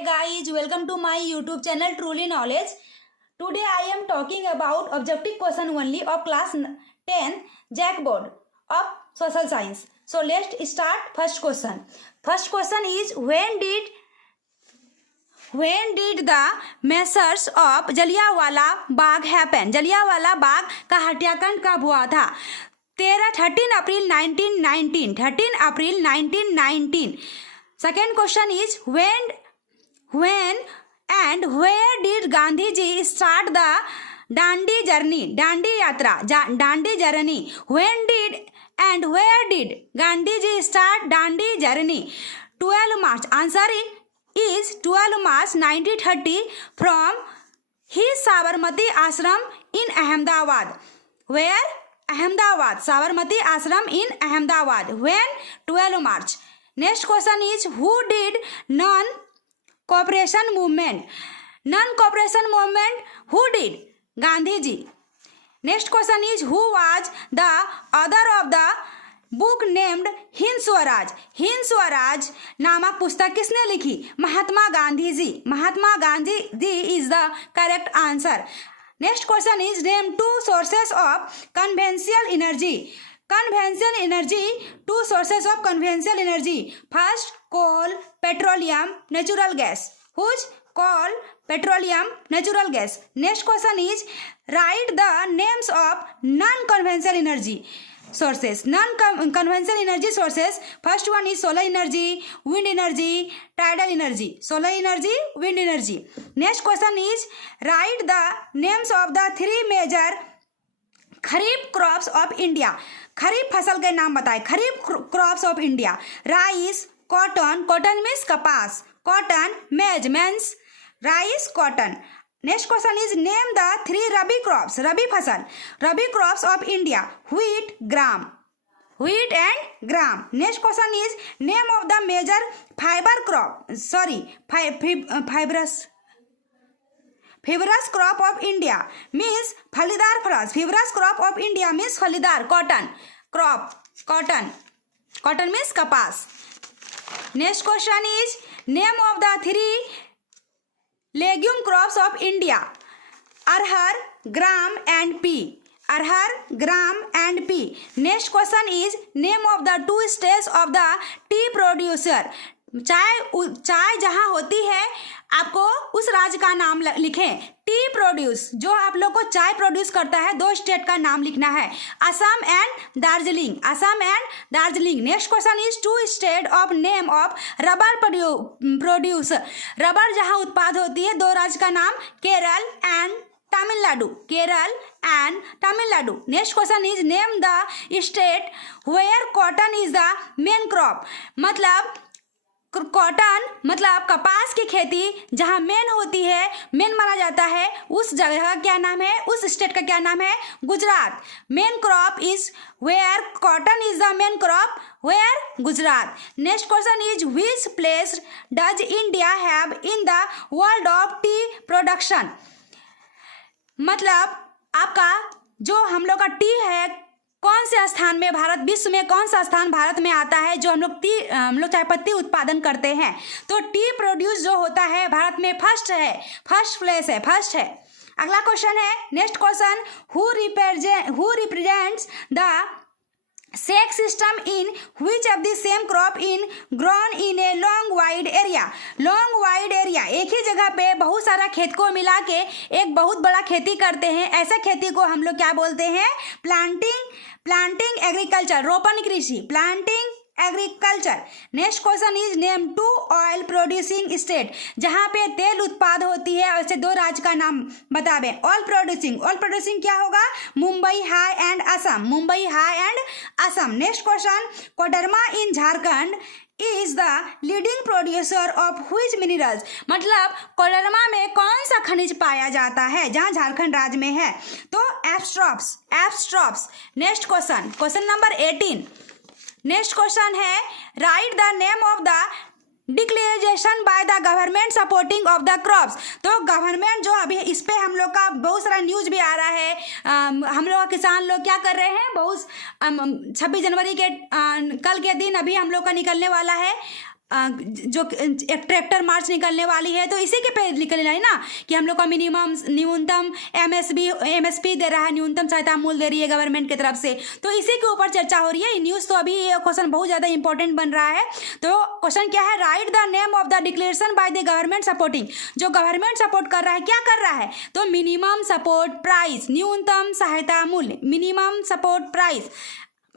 Hey guys, welcome to my YouTube channel Truly Knowledge. Today I am talking about objective question only of class 10 Jackboard of Social Science. So let's start first question. First question is when did the massacres of Jallianwala Bagh happen? Jallianwala बाग का हत्याकांड कब हुआ था? 13 अप्रैल 1919. 13 अप्रैल 1919. Second question is when and where did Gandhi ji start the Dandi journey? Dandi yatra, Dandi journey. When did and where did Gandhi ji start Dandi journey? 12 March. Answer is 12 March 1930 from his Sabarmati ashram in Ahmedabad. Where? Ahmedabad. Sabarmati ashram in Ahmedabad. When? 12 March. Next question is who did non-cooperation movement? Non-cooperation movement who did? Gandhi ji. Next question is who was the author of the book named Hind Swaraj? Hind Swaraj नामक पुस्तक किसने लिखी? Mahatma Gandhi ji. Mahatma Gandhi ji is the correct answer. Next question is name two sources of conventional energy. Conventional energy, two sources of conventional energy. First, coal, petroleum, natural gas. Whose? Coal, petroleum, natural gas. Next question is write the names of non-conventional energy sources. Non-conventional energy sources. First one is solar energy, wind energy, tidal energy. Solar energy, wind energy. Next question is write the names of the three major kharif crops of India. Kharif फसल के नाम बताएं. Kharif crops of India. Rice, cotton. Cotton means कपास. Cotton, maize means rice, cotton. Next question is name the three rabi crops. Rabi फसल. Rabi crops of India. Wheat, gram. Wheat and gram. Next question is name of the major fibre crop. Fibrous crop of India means फलीदार फरस. Fibrous crop of India means फलीदार. Cotton crop. Cotton means कपास. Next question is name of the three legume crops of India. Arhar, gram and pea. Arhar, gram and pea. Next question is name of the two states of the tea producer. चाय जहाँ होती है आपको उस राज्य का नाम लिखें. टी प्रोड्यूस जो आप लोग को चाय प्रोड्यूस करता है, दो स्टेट का नाम लिखना है. Assam and Darjeeling. Assam and Darjeeling. Next question is to state of name of rubber produce. Rubber जहाँ उत्पाद होती है, दो राज्य का नाम Kerala and Tamil Nadu. Kerala and Tamil Nadu. Next question is name the state where cotton is the main crop. मतलब कॉटन मतलब कपास की खेती जहाँ मेन होती है, मेन माना जाता है, उस जगह का क्या नाम है, उस स्टेट का क्या नाम है? Gujarat. Main crop is where cotton is the main crop where? Gujarat. Next question is which place does India have in the world of tea production. मतलब आपका जो हम लोग का टी है, कौन से स्थान में भारत, विश्व में कौन सा स्थान भारत में आता है जो हम लोग चाय पत्ती उत्पादन करते हैं? तो टी प्रोड्यूस जो होता है भारत में फर्स्ट है, फर्स्ट प्लेस है, फर्स्ट है. अगला क्वेश्चन है. Next question who represents the sex system in which of the same crop in grown in a long wide area. long wide area एक ही जगह पे बहुत सारा खेत को मिला के एक बहुत बड़ा खेती करते हैं. ऐसा खेती को हम लोग क्या बोलते हैं? Planting agriculture. रोपण कृषि. Planting agriculture. Next question is name two oil producing state. जहाँ पे तेल उत्पाद होती है, ऐसे दो राज्य का नाम बतावे. ऑयल प्रोड्यूसिंग क्या होगा? Mumbai high and Assam. Mumbai high and Assam. Next question Koderma in Jharkhand is the leading producer of which minerals. मतलब कोडरमा में कौन सा खनिज पाया जाता है जहाँ झारखंड राज्य में है? तो एब्स्ट्रॉप्स. Next question number 18. Next question है write the name of the declaration by the government supporting of the crops. तो गवर्नमेंट जो अभी इस पे हम लोग का बहुत सारा न्यूज भी आ रहा है. हम लोग किसान लोग क्या कर रहे हैं, बहुत 26 जनवरी के कल के दिन अभी हम लोग का निकलने वाला है जो एक ट्रैक्टर मार्च निकलने वाली है, तो इसी के पे निकलने वाली ना कि हम लोग का मिनिमम न्यूनतम एमएसपी दे रहा है, न्यूनतम सहायता मूल्य दे रही है गवर्नमेंट की तरफ से, तो इसी के ऊपर चर्चा हो रही है। न्यूज़ तो अभी ये क्वेश्चन बहुत ज़्यादा इंपॉर्टेंट बन रहा है। तो क्वेश्चन क्या है, write the name of the declaration by the government supporting, जो गवर्नमेंट सपोर्ट कर रहा है क्या कर रहा है, तो मिनिमम सपोर्ट प्राइस, न्यूनतम सहायता मूल्य, मिनिमम सपोर्ट प्राइस।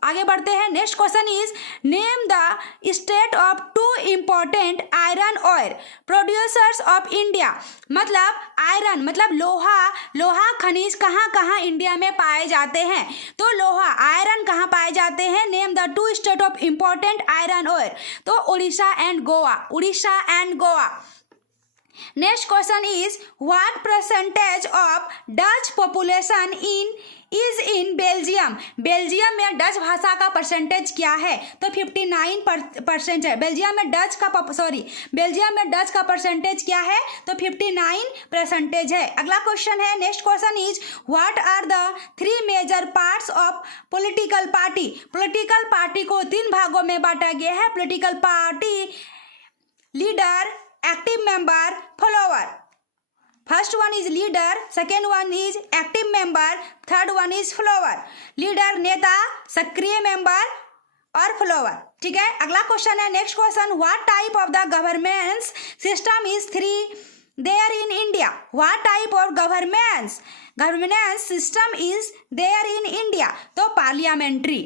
आगे बढ़ते हैं। Next question is name the state of 2 important iron ore producers of India, मतलब आयरन मतलब लोहा खनिज कहाँ कहाँ इंडिया में पाए जाते हैं, तो लोहा आयरन कहाँ पाए जाते हैं, name the 2 state of important iron ore, तो Orissa and Goa. Next question is what percentage of Dutch population is in Belgium, Belgium में डच भाषा का परसेंटेज क्या है, तो 59% है। बेल्जियम में डच का परसेंटेज क्या है, तो 59% है। अगला क्वेश्चन है, next question is what are the 3 major parts of political party, political party को 3 भागों में बांटा गया है। Political party leader, active member, follower. First one is leader, second one is active member, third one is follower. Leader नेता, सक्रिय member और follower, ठीक है। अगला क्वेश्चन है, next question, what type of the governance system is 3 there in India, what type of governance system is there in India, तो parliamentary.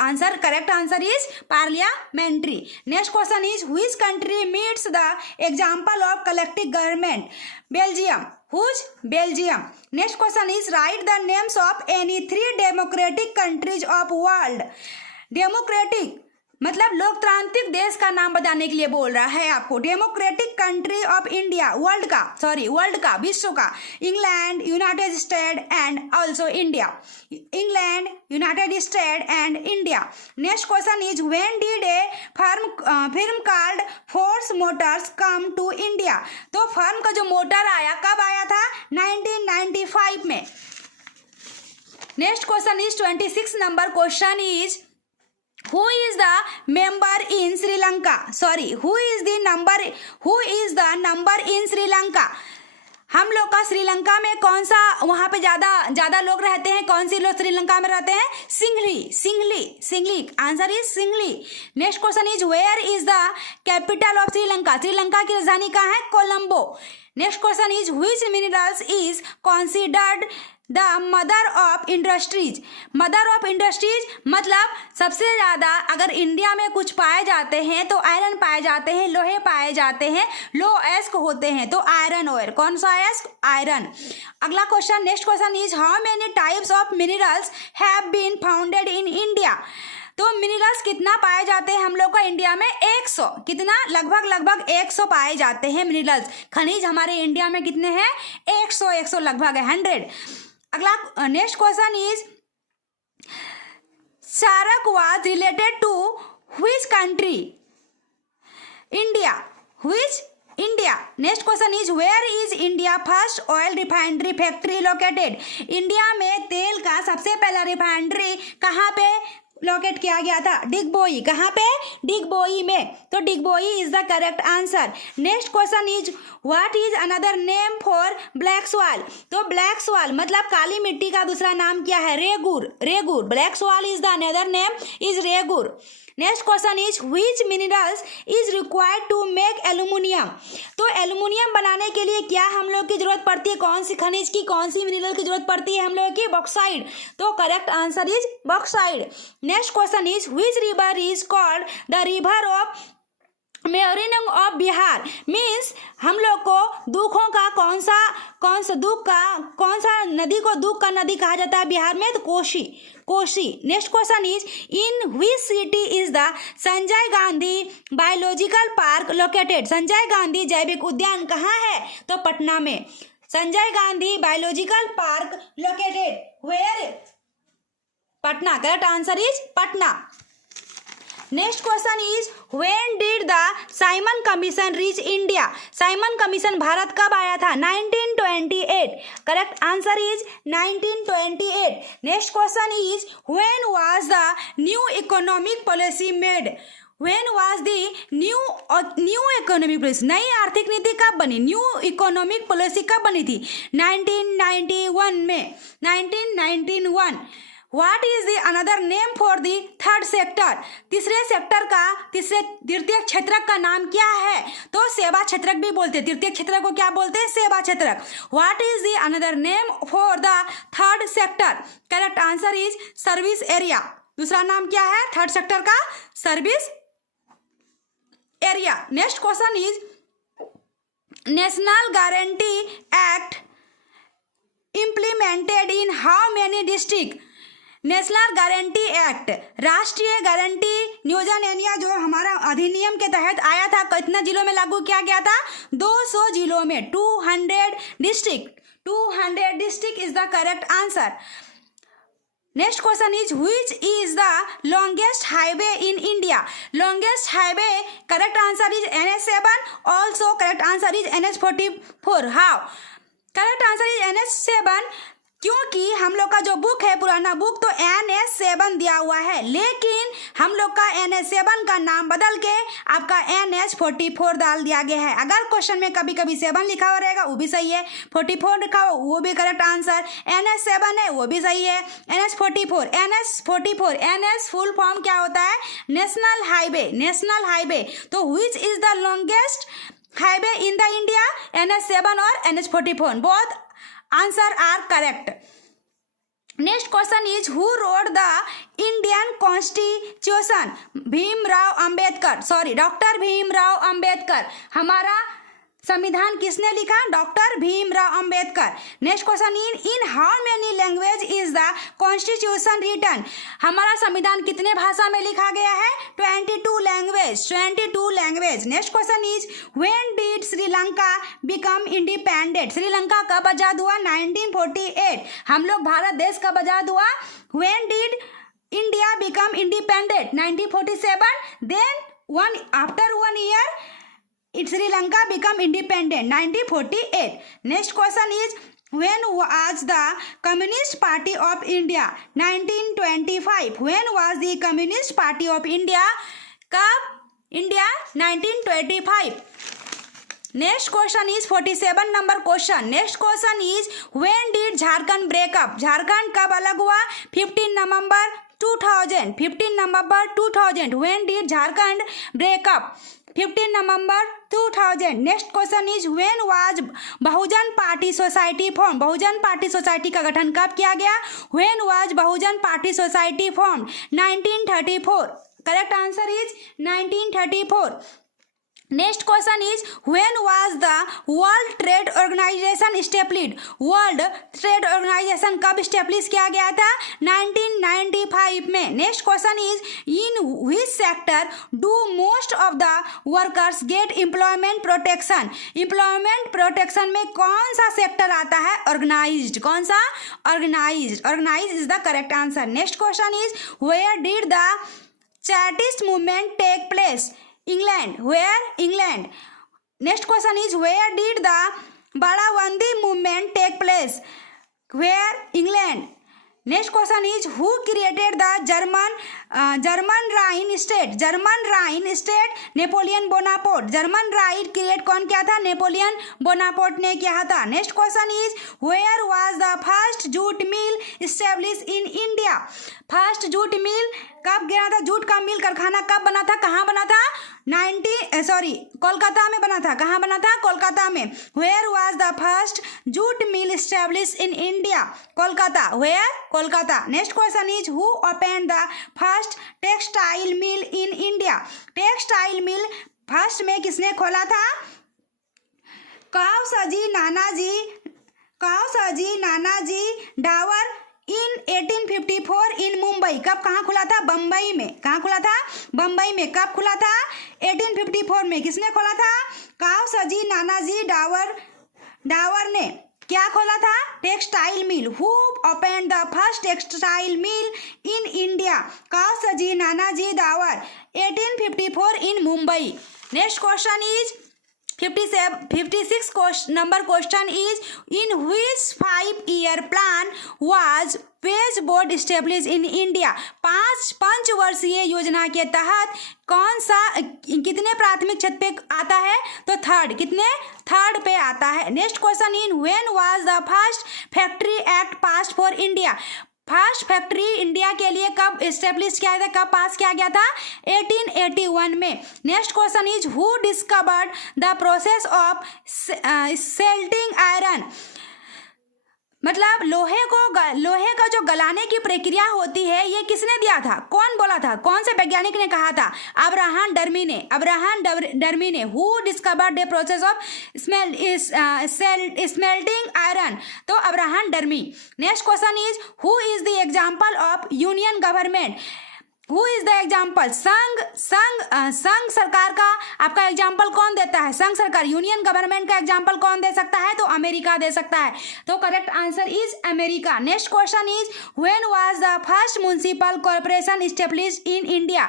Answer, correct answer is parliamentary. Next question is which country meets the example of collective government, Belgium, Belgium. Next question is write the names of any 3 democratic countries of world, democratic मतलब लोकतांत्रिक देश का नाम बताने के लिए बोल रहा है आपको। Democratic country of India, world का, विश्व का, England, United State and also India, England, United State and India. Next question is when did a film called Force Motors come to India, तो फर्म का जो मोटर आया कब आया था, 1995 में। Next question is 26 number question is who is the member in Sri Lanka, who is the number in Sri Lanka, हम लोग का श्रीलंका में कौन सा, वहाँ पे ज़्यादा लोग रहते हैं, कौन सी लोग श्रीलंका में रहते हैं, Sinhali, answer is Sinhali. Next question is where is the capital of Sri Lanka, Sri Lanka की राजधानी कहाँ है, Colombo. Next question is which minerals is considered the mother of industries, मतलब सबसे ज़्यादा अगर इंडिया में कुछ पाए जाते हैं तो आयरन पाए जाते हैं, लोहे पाए जाते हैं, लोएस्क होते हैं, तो आयरन ओर, कौन सा एस्क, आयरन। अगला question, next question is how many types of minerals have been founded in India, तो मिनरल्स कितना पाए जाते हैं हम लोग का इंडिया में, 100, कितना, लगभग 100 पाए जाते हैं मिनरल्स, खनिज हमारे इंडिया में कितने हैं, 100 लगभग है, 100। अगला next question is SAARC was related to which country, India, next question is where is India first oil refinery factory located, India में तेल का सबसे पहला रिफाइनरी कहाँ पे लोकेट किया गया था, डिगबोई, कहाँ पे, डिगबोई में, तो Digboi is the correct answer. Next question is what is another name for black soil, तो ब्लैक सॉइल मतलब काली मिट्टी का दूसरा नाम क्या है, regur, black soil is the another name is regur. Next question is which minerals is required to make aluminium, तो एल्यूमिनियम बनाने के लिए क्या हम लोग की जरूरत पड़ती है, कौन सी खनिज की, कौन सी मिनरल की जरूरत पड़ती है हम लोग की, बॉक्साइड, तो correct answer is bauxite. Next question is which river is called the river of mourning of Bihar, means हम लोग को दुखों का कौन सा नदी को दुख का नदी कहा जाता है बिहार में, तो Kosi. Next question is in which city is the Sanjay Gandhi biological park located, Sanjay Gandhi जैविक उद्यान कहाँ है, तो पटना में, Sanjay Gandhi biological park located where, Patna, correct answer is Patna. Next question is when did the Simon Commission reach India, Simon Commission Bharat कब आया था, 1928, correct answer is 1928। Next question is when was the new economic policy made, when was the new economic policy, नई आर्थिक नीति कब बनी, new economic policy कब बनी थी, 1991 में, 1991। What is the another name for the third sector, तीसरे सेक्टर का, तृतीय क्षेत्रक का नाम क्या है, तो सेवा क्षेत्रक भी बोलते हैं, तृतीय क्षेत्रक को क्या बोलते हैं, सेवा क्षेत्रक। What is the another name for the third sector, correct answer is service area. दूसरा नाम क्या है थर्ड सेक्टर का, service area. Next question is national guarantee act implemented in how many district, national guarantee act, राष्ट्रीय guarantee नियोजन anyway जो हमारा अधिनियम के तहत आया था, कितने जिलों में लागू किया गया था, 200 जिलों में, 200 district, 200 district is the correct answer. Next question is which is the longest highway in India, longest highway, correct answer is NH7, also correct answer is NH44। How, correct answer is NH7, क्योंकि हम लोग का जो book है पुराना book तो NH7 दिया हुआ है, लेकिन हम लोग का NH7 का नाम बदल के आपका NH44 डाल दिया गया है। अगर क्वेश्चन में कभी कभी 7 लिखा हुआ रहेगा वो भी सही है, 44 लिखा हुआ वो भी करेक्ट आंसर, NH7 है वो भी सही है, NH44, NH फुल फॉर्म क्या होता है, नेशनल हाईवे, नेशनल हाईवे। तो which is the longest highway in the India, NH7 और NH44, both answer are correct. Next question is who wrote the Indian constitution, Bhimrao Ambedkar, sorry doctor Bhimrao Ambedkar, हमारा संविधान किसने लिखा, doctor Bhimrao Ambedkar. Next question in how many language is the constitution written, हमारा संविधान कितने भाषा में लिखा गया है, 22 language, 22 language. Next question is when did Sri Lanka become independent, Sri Lanka कब आजाद हुआ, 1948, हम लोग भारत देश कब आजाद हुआ, when did India become independent, 1947, then after 1 year Sri Lanka become independent, 1948. Next question is when was the Communist Party of India, 1925, when was the Communist Party of India, कब, India 1925. Next question is 47 number question. Next question is when did Jharkhand break up, Jharkhand कब अलग हुआ, 15 नवंबर 2000, 15 नवंबर 2000, when did Jharkhand break up, 15 नवंबर 2000. Next question is when was Bahujan party society form, Bahujan party society का गठन कब किया गया, when was Bahujan party society form, 1934, correct answer is 1934. Next question is when was the World Trade Organization established, World Trade Organization कब establish किया गया था, 1995 में. Next question is in which sector do most of the workers get employment protection, employment protection में कौन सा sector आता है, ऑर्गेनाइज्ड, कौन सा, organised, organised is the correct answer. Next question is where did the Chartist movement take place, England, where, England. Next question is where did the Barawandi movement take place, where, England. Next question is who created the German Rhine state, German Rhine state, Napoleon Bonaparte. German Rhine create कौन किया था, Napoleon बोनापोर्ट ने किया था. Next question is where was the first jute mill established in India, first jute मिल कब गया था, jute का मिल कारखाना कब बना था, कहाँ बना था, कोलकाता में बना था, कहाँ बना था, कोलकाता में. Where was the first jute mill establish in India, Kolkata, where, Kolkata. Next question is who open the first textile mill in India, textile mill first में किसने खोला था, कावसाजी नानाजी डावर इन 1854 इन मुंबई. कब, कहाँ खुला था, बम्बई में. कहाँ खुला था, बम्बई में. कब खुला था, 1854 में. किसने खोला था, कावसाजी नानाजी डावर ने क्या खोला था, textile mill. Who open the first textile mill in India, Kavasji Nanaji Davar, 1854 in Mumbai. Next question is 56 number question is, in which 5-year plan was wage board establish in India? 5 पंचवर्षीय योजना के तहत कौन सा कितने प्राथमिक छत पे आता है? तो थर्ड पे आता है। Next question in when was the first factory act pass for India? First factory India के लिए कब स्टेब्लिश किया गया, कब पास किया गया था? 1881 में। Next question is who discovered the process of silting iron? मतलब लोहे का जो गलाने की प्रक्रिया होती है, ये किसने दिया था? कौन बोला था? कौन से वैज्ञानिक ने कहा था? अब्राहम डर्मी ने। Who discovered the process of smelting iron? तो Abraham Darby. Next question is who is the example of union government? Who is the example? संघ सरकार का आपका एग्जाम्पल कौन देता है? संघ सरकार। यूनियन गवर्नमेंट का एग्जाम्पल कौन दे सकता है? तो अमेरिका दे सकता है। तो correct answer is America. Next question is when was the first municipal corporation establish in India?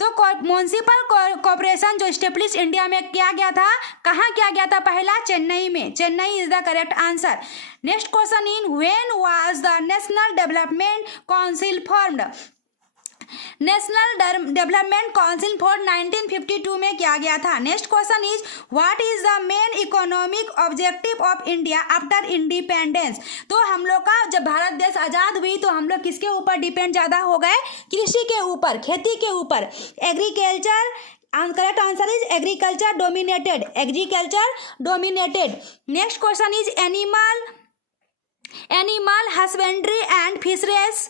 तो म्युनिसिपल कॉर्पोरेशन जो स्टेब्लिश इंडिया में किया गया था, कहाँ किया गया था? पहला चेन्नई में। Chennai is the correct answer. Next question in when was the national development council formed? National development council for 1952 में किया गया था। Next question is what is the main economic objective of India after independence? तो हम लोग का जब भारत देश आजाद हुई तो हम लोग किसके ऊपर डिपेंड ज्यादा हो गए? कृषि के ऊपर, खेती के ऊपर। Agriculture, correct answer is agriculture dominated. Next question is animal husbandry and fisheries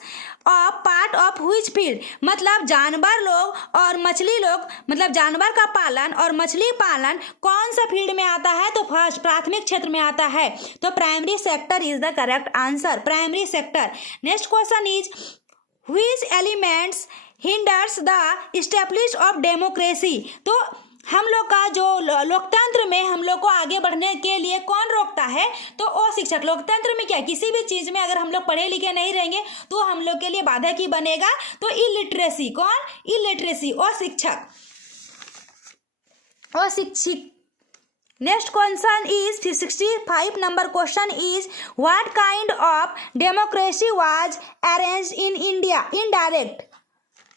of part of which field? मतलब जानवर लोग और मछली लोग, मतलब जानवर का पालन और मछली पालन कौन सा फील्ड में आता है? तो फर्स्ट प्राथमिक क्षेत्र में आता है। तो primary sector is the correct answer, primary sector. Next question is which elements hinders the establish of democracy? तो हम लोग का जो लोकतंत्र में हम लोग को आगे बढ़ने के लिए कौन रोकता है? तो ओ शिक्षक। लोकतंत्र में क्या, किसी भी चीज में अगर हम लोग पढ़े लिखे नहीं रहेंगे तो हम लोग के लिए बाधक ही बनेगा। तो इलिटरेसी। कौन? इलिटरेसी। ओ शिक्षक, ओ शिक्षित। Next question is 65 number question is what kind of democracy was arranged in India?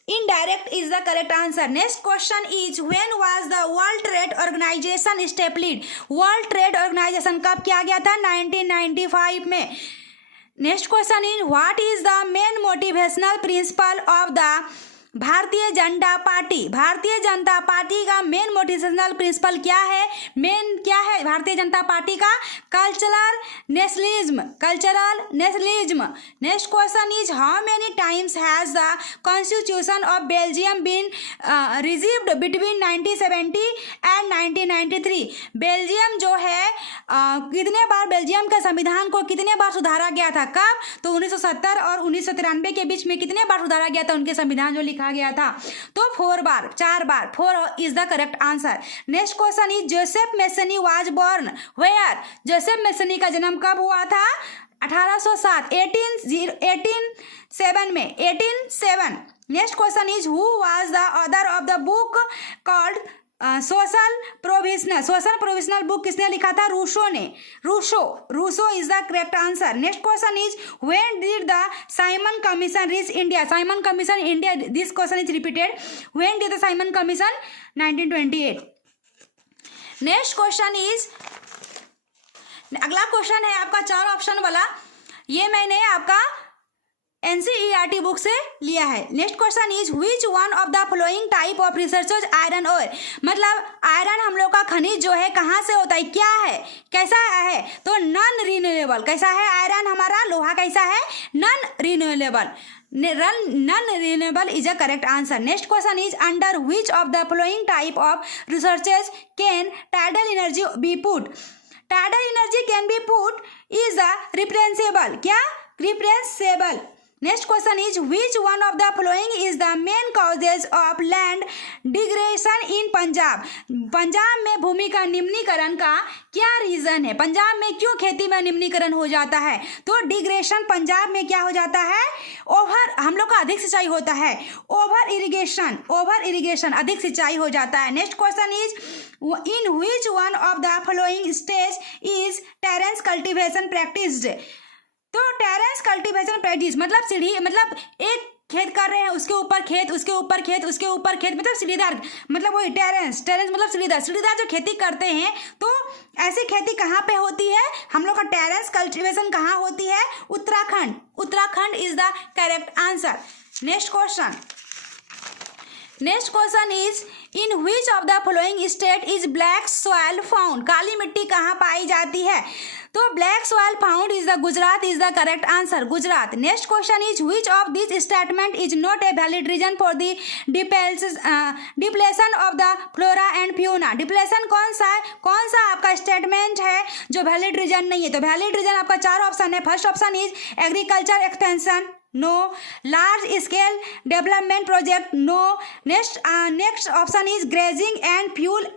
Indirect is the correct answer. Next question is when was the World Trade Organization established? World Trade Organization कब किया गया था? 1995 में। Next question is what is the main motivational principle of the भारतीय Janata party? भारतीय जनता पार्टी का main motivational principal क्या है? मेन क्या है भारतीय जनता पार्टी का? Cultural nationalism. Next question is how many times has the constitution of Belgium been revised between 1970 and 1993? Belgium जो है कितने बार बेल्जियम का संविधान को कितने बार सुधारा गया था? कब? तो 1970 और 1993 के बीच में कितने बार सुधारा गया था उनके संविधान जो लिखा गया था? तो 4 बार, 4 बार। 4 is the correct answer. Next question is Joseph Mazzini was born where? Joseph Mazzini का जन्म कब हुआ था? 1807 1807 में। 1807। Next question is who was the author of the book called social provisional book किसने लिखा था? रूसो ने। Rousseau is the correct answer. Next question is when did the Simon Commission reach India? Simon Commission India, this question is repeated. When did the Simon commission? 1928। Next question is, अगला question है आपका 4 option वाला। ये मैंने आपका NCERT book से लिया है। Next question is which one of the following type of researches iron ore? मतलब आयरन हम लोग का खनिज जो है कहाँ से होता है, क्या है, कैसा है? तो नॉन रिन्यूएबल। कैसा है आयरन हमारा? लोहा कैसा है? Non renewable. Non renewable is a correct answer. Next question is under which of the following type of resources can tidal energy be put? Tidal energy can be put is the replenishable. क्या? Replenishable. Next question is which one of the following is the main causes of land degradation in Punjab. Punjab में भूमि का निम्नीकरण का क्या reason है? पंजाब में क्यों खेती में निम्नीकरण हो जाता है? तो डिग्रेडेशन पंजाब में क्या हो जाता है? हम लोग का अधिक सिंचाई होता है, ओवर इरिगेशन अधिक सिंचाई हो जाता है। Next question is in which one of the flowing stage is terrace cultivation practised. तो टेरेस कल्टीवेशन प्रैक्टिस मतलब सीढ़ी, मतलब एक खेत कर रहे हैं, उसके ऊपर खेत, उसके ऊपर खेत, उसके ऊपर खेत, मतलब सीढ़ीदार, मतलब वही टेरेस मतलब सीढ़ीदार जो खेती करते हैं। तो ऐसी खेती कहाँ पे होती है? हम लोग का टेरेस कल्टीवेशन कहाँ होती है? Uttarakhand is the correct answer. Next question is in which of the following state is black soil found. काली मिट्टी कहाँ पाई जाती है? तो black soil found is the Gujarat is the correct answer, Gujarat. Next question is which of this statement is not a valid reason for the depletion of the flora and fauna. Depletion कौन सा आपका स्टेटमेंट है जो valid reason नहीं है? तो valid reason आपका 4 option है। First option is agriculture extension, no. Large scale development project, no. Next option is grazing and fuel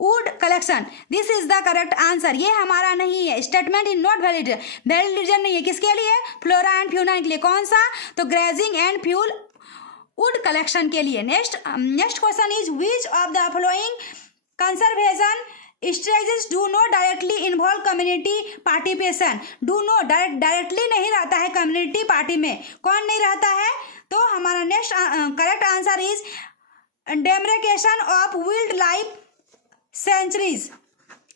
wood collection, this is the correct answer. ये हमारा नहीं है, statement is not valid reason नहीं है। किसके लिए? फ्लोरा एंड फ्यूना के लिए। कौन सा? तो grazing and fuel wood collection के लिए। Next question is which of the following conservation strategies do not directly involve community participation. Do not directly नहीं रहता है कम्युनिटी पार्टी में। कौन नहीं रहता है? तो हमारा next correct answer is demarcation of wild life sanctuaries.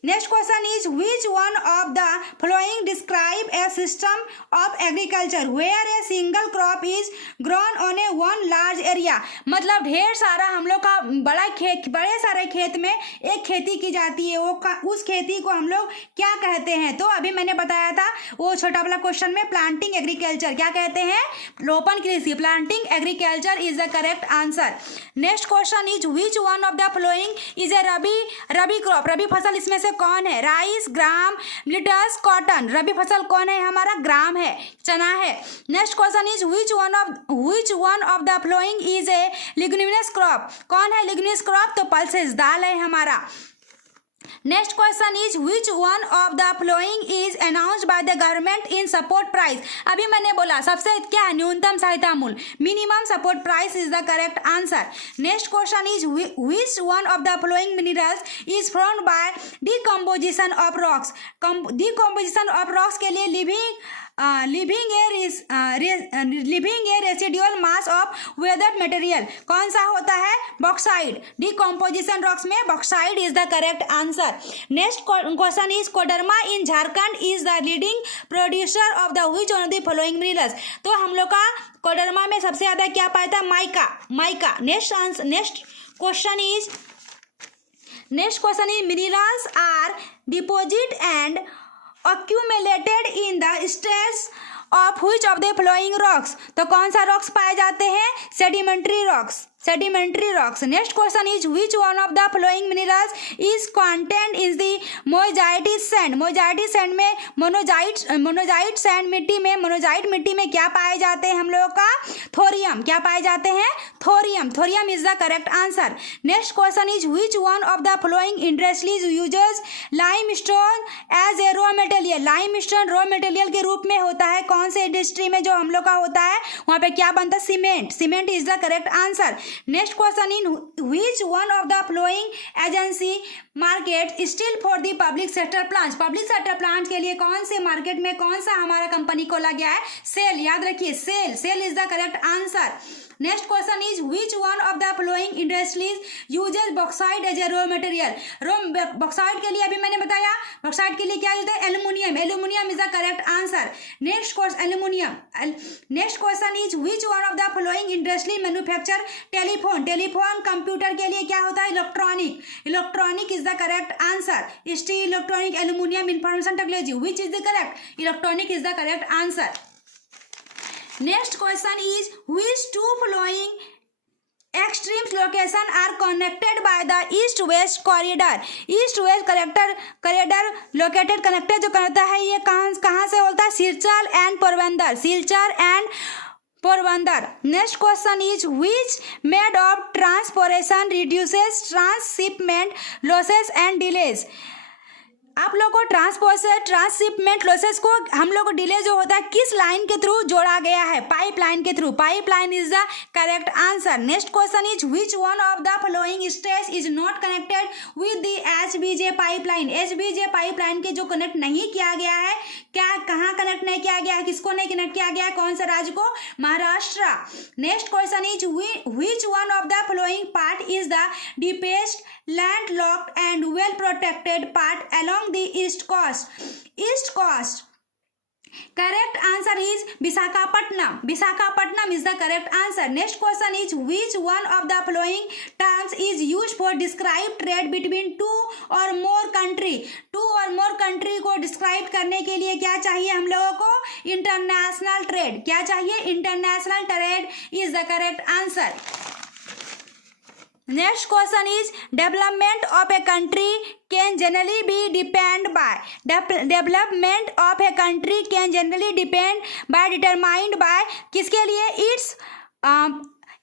Next question is which one of the following describe a system of agriculture where a single crop is grown on a one large area. मतलब ढेर सारा हम लोग का बड़े सारे खेत में एक खेती की जाती है, उस खेती को हम लोग क्या कहते हैं? तो अभी मैंने बताया था वो छोटा वाला क्वेश्चन में, प्लांटिंग एग्रीकल्चर। क्या कहते हैं? रोपण कृषि, planting agriculture is the correct answer. Next question is which one of the following is a rabi crop. Rabi फसल इसमें से कौन है? Rice, gram, millets, cotton. Rabi फसल कौन है? हमारा ग्राम है, चना है। Next question is which one of the following is a leguminous crop. कौन है लिग्यूमिनस क्रॉप? तो पल्सेस, दाल है हमारा। Next question is which one of the following is announced by the government in support price. अभी मैंने बोला सबसे क्या है? न्यूनतम सहायता मूल्य, minimum support price is the correct answer. Next question is which one of the following minerals is formed by decomposition of rocks. Decomposition of rocks के लिए living A residual mass of weathered material कौन सा होता है? Bauxite. Decomposition rocks में bauxite is the correct answer. Next question is Koderma in Jharkhand is the leading producer of the which one of the following minerals. तो हम लोग का कोडरमा में सबसे ज्यादा क्या पाया था? Mica. Next question is minerals are deposit and accumulated in the stress of which of the following rocks। तो कौन सा रॉक्स पाए जाते हैं? Sedimentary rocks. Next question is which one of the following minerals is content in the monazite sand. Monazite sand में monazite sand monazite मिट्टी में क्या पाए जाते हैं हम लोगों का? थोरियम। क्या पाए जाते हैं? Thorium is the correct answer. Next question is which one of the following industries uses limestone as a raw material. Limestone raw material के रूप में होता है कौन से इंडस्ट्री में जो हम लोग का होता है? वहाँ पे क्या बनता है? Cement is the correct answer. Next question in which one of the flowing agency market still for the public sector plant. Public sector plant के लिए कौन से मार्केट में कौन सा हमारा कंपनी खोला गया है? सेल। याद रखिए, SAIL is the correct answer. Next question is which one of the following industries uses bauxite as a raw material. Bauxite के लिए अभी मैंने बताया, बॉक्साइट के लिए क्या यूज है? Aluminium is the correct answer. Next question aluminium. Next question is which one of the flowing industry manufacture telephone. Computer के लिए क्या होता है? Electronic is the correct answer. Steel, electronic, aluminium, information technology, which is the correct? Electronic is the correct answer. Next question is which two following extreme location are connected by the east-west corridor। East-west corridor located connected जो करता है ये कहाँ से होता है? Silchar and Porbandar. Porbandar. Next question is which made of transportation reduces transshipment losses and delays. आप लोग को ट्रांसशिपमेंट लॉसेस को हम लोग को डिले जो होता है किस लाइन के थ्रू जोड़ा गया है? पाइपलाइन के थ्रू। Pipeline is the correct answer. Next question is which one of the following states is not connected with the HBJ pipeline. HBJ pipeline के जो कनेक्ट नहीं किया गया है, क्या कहाँ कनेक्ट नहीं किया गया है, किसको नहीं कनेक्ट किया गया है, कौन से राज्य को? Maharashtra. Next question is which one of the following part is the deepest landlocked and well protected part along the east coast. Correct answer is Visakhapatnam. Visakhapatnam is the correct answer. Next question is which one of the following terms is used for describe trade between two or more country? Two or more country को describe करने के लिए क्या चाहिए हम लोगों को? International trade. क्या चाहिए? International trade is the correct answer. Next question is development of a country can generally be defined by development of a country can generally depend by determined by किसके लिए?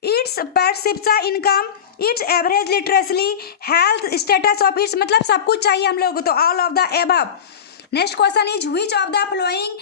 its per capita income, its average literacy, health status of its, मतलब सब कुछ चाहिए हम लोगों को, तो all of the above. Next question is which of the following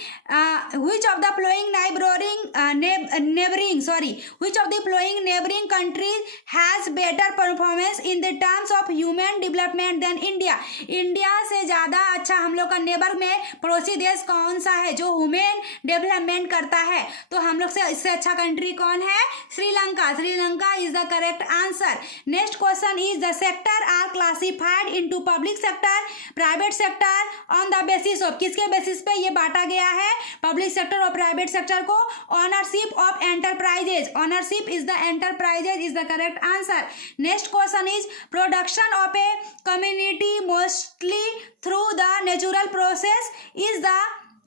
neighboring countries has better performance in the terms of human development than India? India से ज़्यादा अच्छा हम लोग का नेबर में पड़ोसी देश कौन सा है जो ह्यूमन डेवलपमेंट करता है? तो हम लोग से इससे अच्छा कंट्री कौन है? Sri Lanka. Sri Lanka is the correct answer. Next question is the sector are classified into public sector, private sector on the basis of, किसके बेसिस पे ये बांटा गया है पब्लिक सेक्टर और प्राइवेट सेक्टर को? Ownership of enterprises. Ownership is the enterprises is the correct answer. Next question is production of a community mostly through the natural process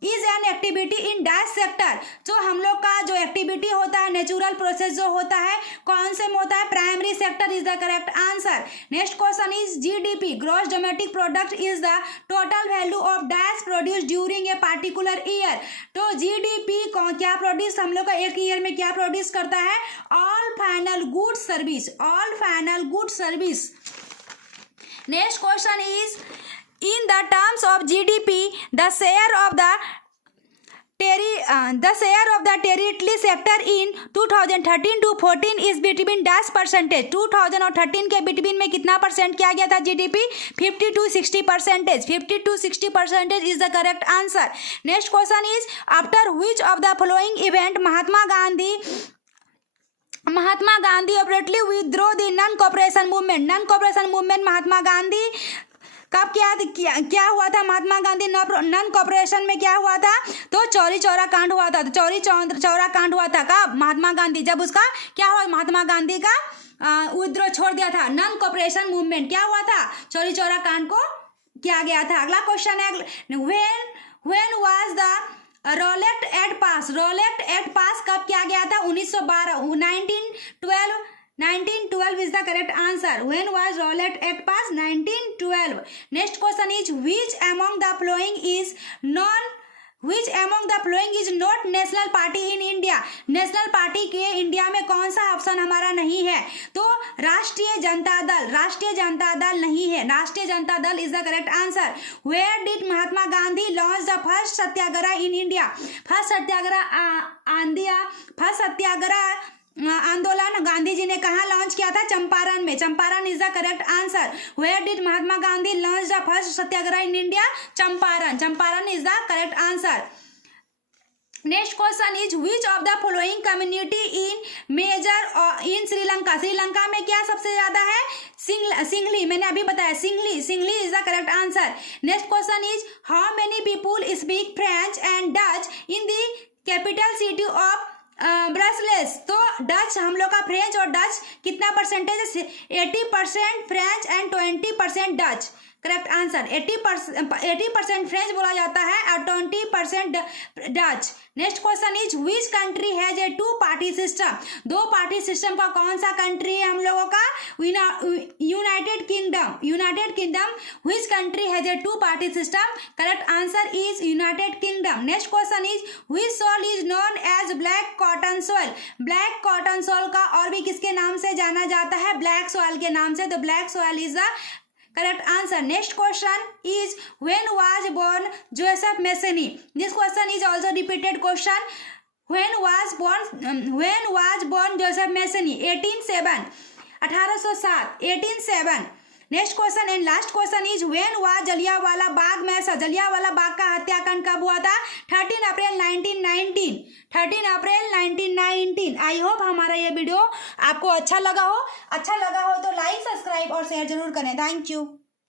is an activity in dash sector. जो हम लोग का जो activity होता है natural process जो होता है कौन से में होता है? Primary sector is the correct answer. Next question is GDP gross domestic product is the total value of dash produce during a particular year. तो जीडीपी क्या प्रोड्यूस हम लोग का एक ईयर में क्या प्रोड्यूस करता है? All final goods service. All final goods service. Next question is in the terms of GDP, the share of the territory sector in 2013 to 14 is between dash percentage. 2000 और 13 के बिटवीन में कितना percent किया गया था GDP? 50 to 60%. 50 to 60% is the correct answer. Next question is after which of the following event Mahatma Gandhi abruptly withdrew the non-cooperation movement. Non-cooperation movement Mahatma Gandhi कब क्या हुआ था? महात्मा गांधी नॉन कॉपरेशन में क्या हुआ था? तो चौरी चौरा कांड हुआ था. तो चौरी चौरा कांड हुआ था कब? महात्मा गांधी जब उसका क्या हुआ? महात्मा गांधी का विद्रोह छोड़ दिया था. नॉन कॉपरेशन मूवमेंट क्या हुआ था? चौरी चौरा कांड को किया गया था. अगला क्वेश्चन है when was the Rowlatt act pass. Rowlatt act पास कब किया गया था? 1912. 1912 is the correct answer. When was Rowlatt Act passed? 1912. Next question is which among the following is not national party in India? National party के India में कौन सा option हमारा नहीं है? तो राष्ट्रीय जनता दल नहीं है. Rashtriya Janata Dal is the correct answer. Where did Mahatma Gandhi launch the first satyagraha in India? First satyagraha आंदोलन गांधी जी ने कहाँ लॉन्च किया था? चंपारण में. Champaran is the correct answer. Where did Mahatma Gandhi launch the first satyagraha in India? Champaran. Champaran is the correct answer. Next question is which of the following community in major in Sri Lanka. Sri Lanka में क्या सबसे ज्यादा है? सिंगली. मैंने अभी बताया Sinhali is the correct answer. Next question is how many people speak French and Dutch in the capital city of Brussels. तो Dutch हम लोग का फ्रेंच और डच कितना परसेंटेज है? 80% French and 20% Dutch. Correct answer 80% French बोला जाता है और 20% Dutch. Next question is which country has a 2 party system. 2 party system का कौन सा कंट्री है हम लोगों का? United Kingdom. Which country has a 2 party system? Correct answer is United Kingdom. Next question is which soil is known as black cotton soil. Black cotton soil का और भी किसके नाम से जाना जाता है? ब्लैक सॉइल के नाम से। तो black soil is the correct answer. Next question is when was born Joseph Massey? This question is also repeated question. When was born Joseph Massey? 1807 1807. Next question and last question is when was Jallianwala Bagh massacre. Jallianwala Bagh का हत्याकांड कब हुआ था? 13 अप्रैल 1919। 13 अप्रैल 1919। I hope हमारा ये video आपको अच्छा लगा हो तो लाइक, सब्सक्राइब और शेयर जरूर करें। Thank you.